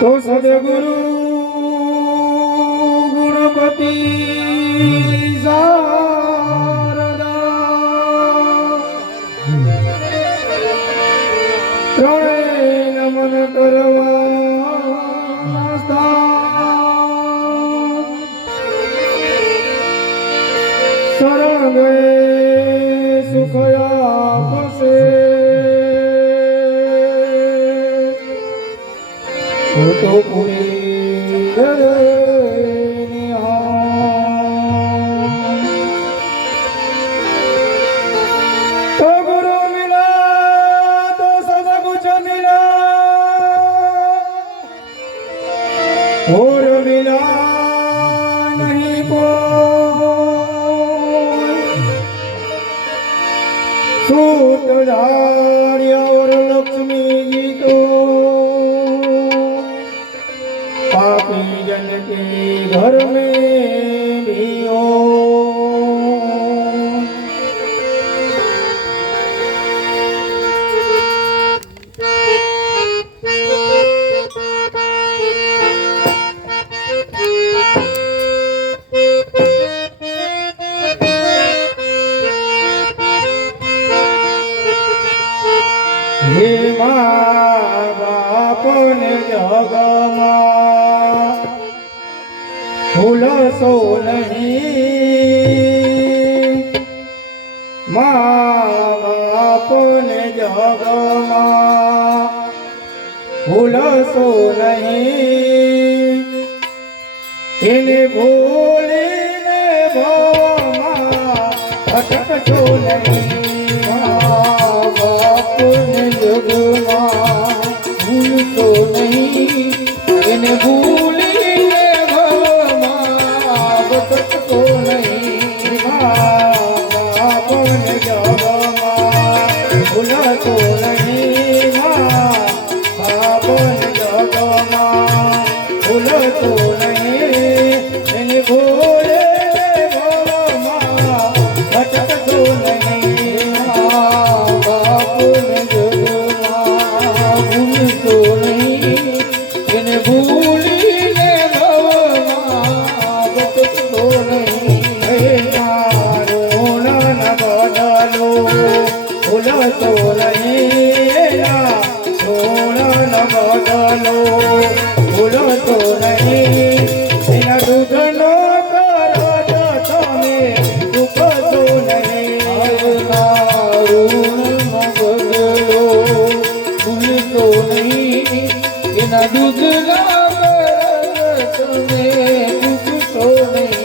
तो सदगुरु गुणपति शारदा त्रणय नमन करवा शरण गए सुखया पसे तो पूरी तो गुरु मिला तो सब कुछ मिला और मिला नहीं को सूत्रधारिया और लक्ष्मी जी तो पापी जन के घर में भी हो। हे माँ बाप ने जगमा भूलशो नहीं, माँ बाप ने जगमा भूलशो नहीं, इन्हें भूलिने भवमा भटकशो नहीं। जगमा भूलशो नहीं, इन्हें भूलिने भवमा भटकशो नहीं। बाप ने जगमा भूलशो नहीं, बाप ने जगमा भूलशो नहीं, इन्हें भूलिने भवमा भटकशो नहीं। भूलशो नहीं, बिना दूध नो करो तमे दुखशो नहीं। भूलशो नहीं, बिना दूध ना करो तमे दुखशो नहीं।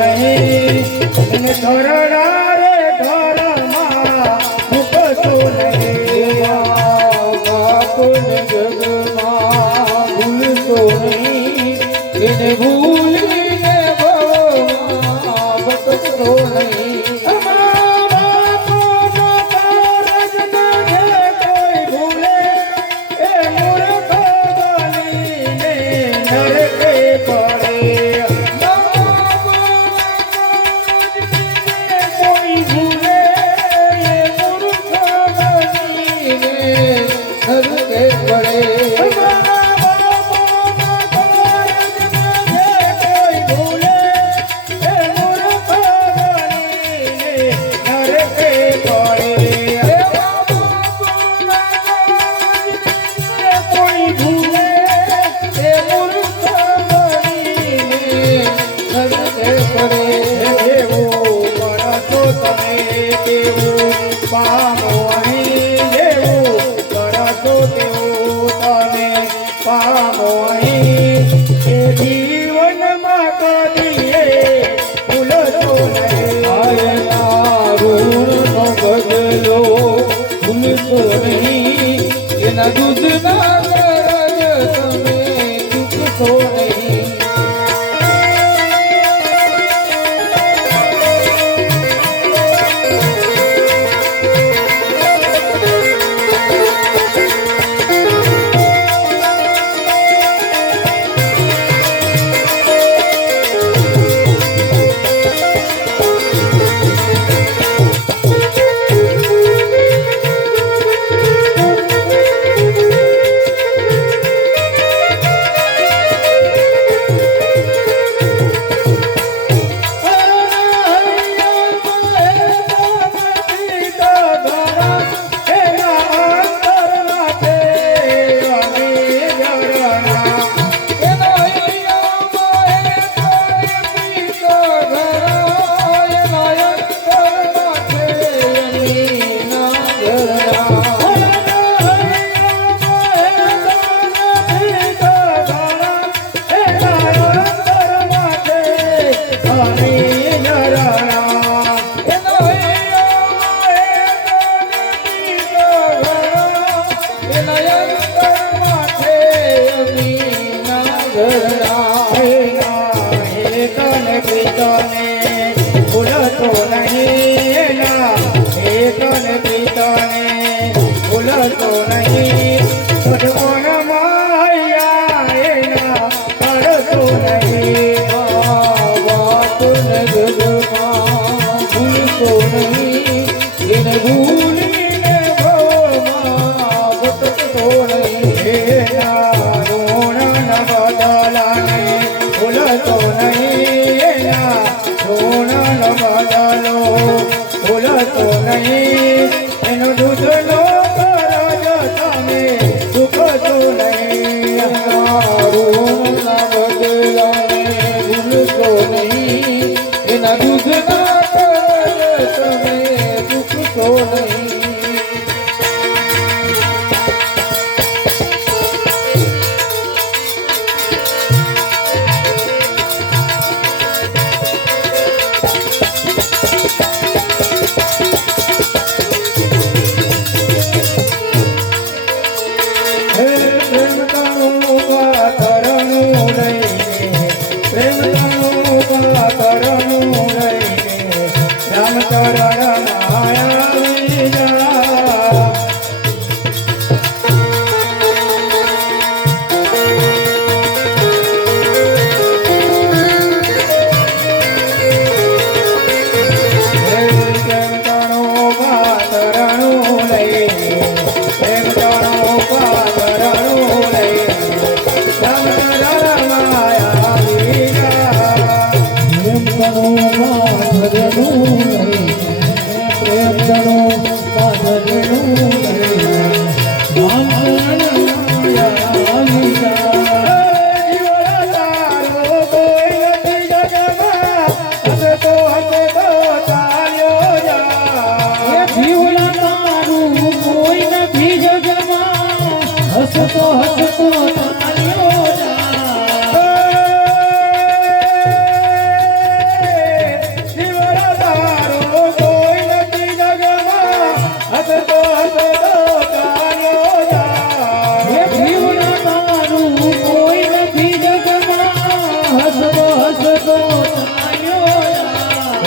નહીં એને ધરણા રે ઘરમાં મૂકશો નહીં બાપુને જગમાં ભૂલશો નહીં એને ભૂલીને ભવમાં ભટકશો નહીં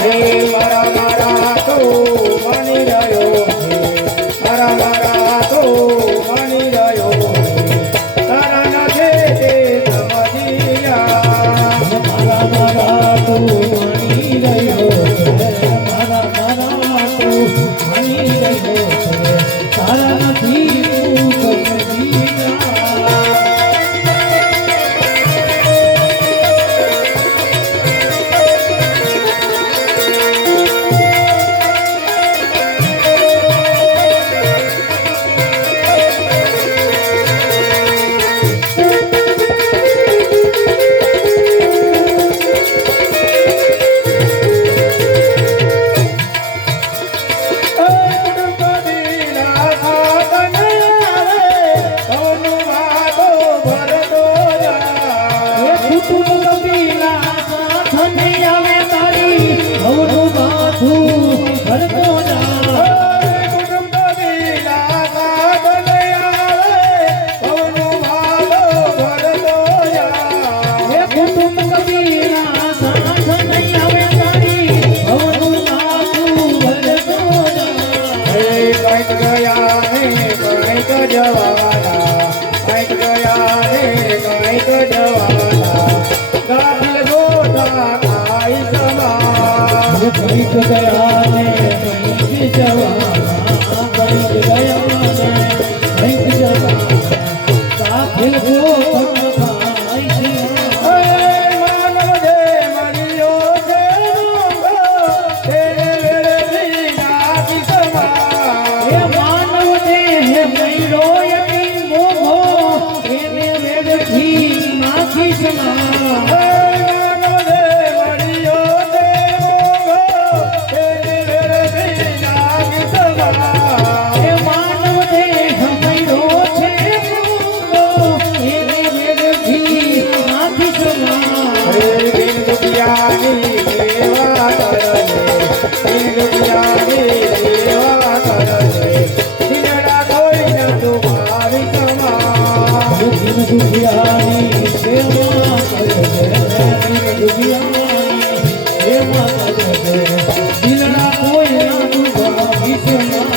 હે મારા મારા તો માની રહ્યો છે મારા મારા તો માની રહ્યો છે તારા નથી તે સમજી જા મારા મારા તો માની રહ્યો છે મારા મારા તો માની રહ્યો છે તારા નથી તું સમજી જા કઈક ગયા ને કઈક જવાના કઈક ગયા ને કઈક જવાના કાફિલ ગો ખાઈ છે માનવ દે મરિયો છે તેરે વેરથી નાખી સમા એ માનવ દેહ મૈલો યકી મોહો એને વેદથી નાખી સમા દુનિયાની સેવા કરે દુનિયાની સેવા કરે દિલના કોઈ ના દુભા વિશ્વમાં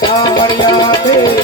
સામરિયા દે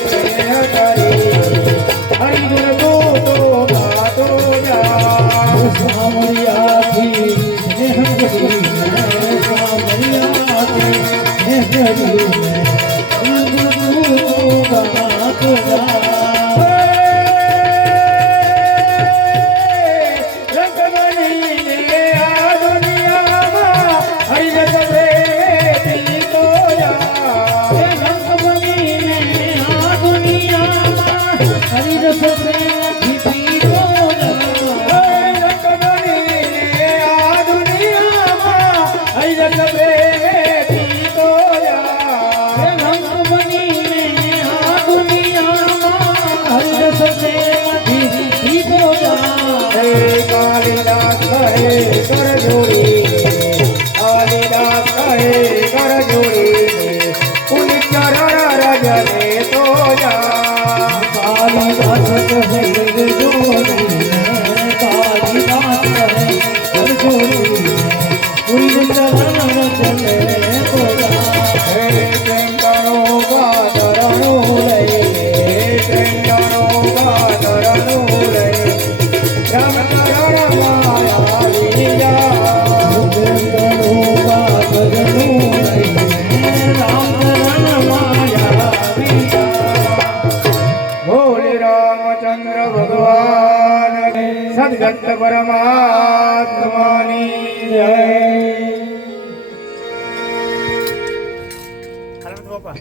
સદગત પરમાત્માની જય. બાપા